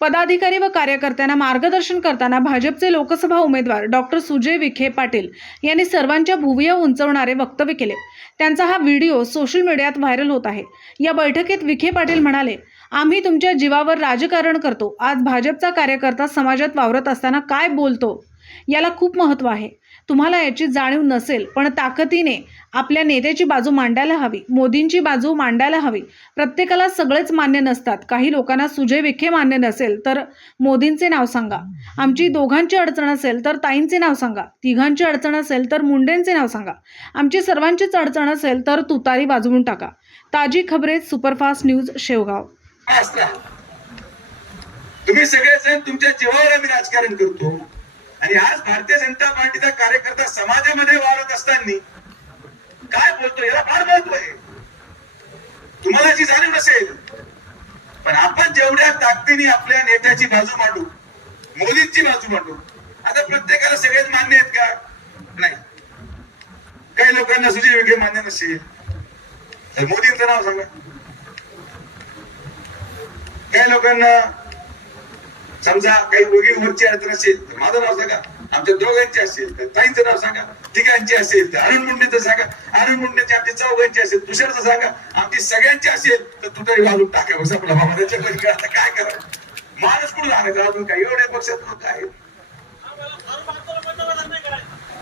पदाधिकारी व कार्यकर्त्यांना मार्गदर्शन करताना भाजपचे लोकसभा उमेदवार डॉक्टर सुजय विखे पाटील यांनी सर्वांच्या भुवया उंचवणारे वक्तव्य केले. त्यांचा हा व्हिडिओ सोशल मीडियात व्हायरल होत आहे. या बैठकीत विखे पाटील म्हणाले आम्ही तुमच्या जीवावर राजकारण करतो. आज भाजपचा कार्यकर्ता समाजात वावरत असताना काय बोलतो? याला खूप महत्त्व आहे. तुम्हाला याची जाणीव नसेल पण ताकदीने आपल्या नेत्याची बाजू मांडायला हवी मोदींची बाजू मांडायला हवी. प्रत्येकाला सगळेच मान्य नसतात. काही लोकांना सुजय विखे मान्य नसेल तर मोदींचे नाव सांगा. आमची दोघांची अडचण असेल तर ताईंचे नाव सांगा. तिघांची अडचण असेल तर मुंडेंचे नाव सांगा. आमची सर्वांचीच अडचण असेल तर तुतारी वाजवून टाका. ताजी खबरे सुपरफास्ट न्यूज शेवगाव. तुम्ही सगळेजण तुमच्या जीवावर आम्ही राजकारण करतो. आणि आज भारतीय जनता पार्टीचा कार्यकर्ता समाजामध्ये वावरत असताना काय बोलतो याला फार महत्त्व आहे. तुम्हाला जी जाणीव नसेल पण आपण जेवढ्या ताकदीने आपल्या नेत्याची बाजू मांडू मोदींची बाजू मांडू आता प्रत्येकाला सगळेच मान्य आहेत का? नाही. काही लोकांना सुजय योग्य मान्य नसेल तर मोदींचं नाव सांगा. काही लोकांना समजा काही वरची अडचण असेल तर माझं नाव सांगा. आमच्या दोघांची असेल तर ताईंचं नाव सांगा. तिघांची असेल तर अरुण मुंडेचं सांगा. अरुण मुंडेची आमची चौघांची असेल तुषारचं सांगा. आमची सगळ्यांची असेल तर तुझ्या वाजून टाकावं बस आपला बाबा त्याच्या पलीकडे आता काय करा माणूस कुठून आणायचा अजून काय? एवढ्या पक्षात लोक आहेत.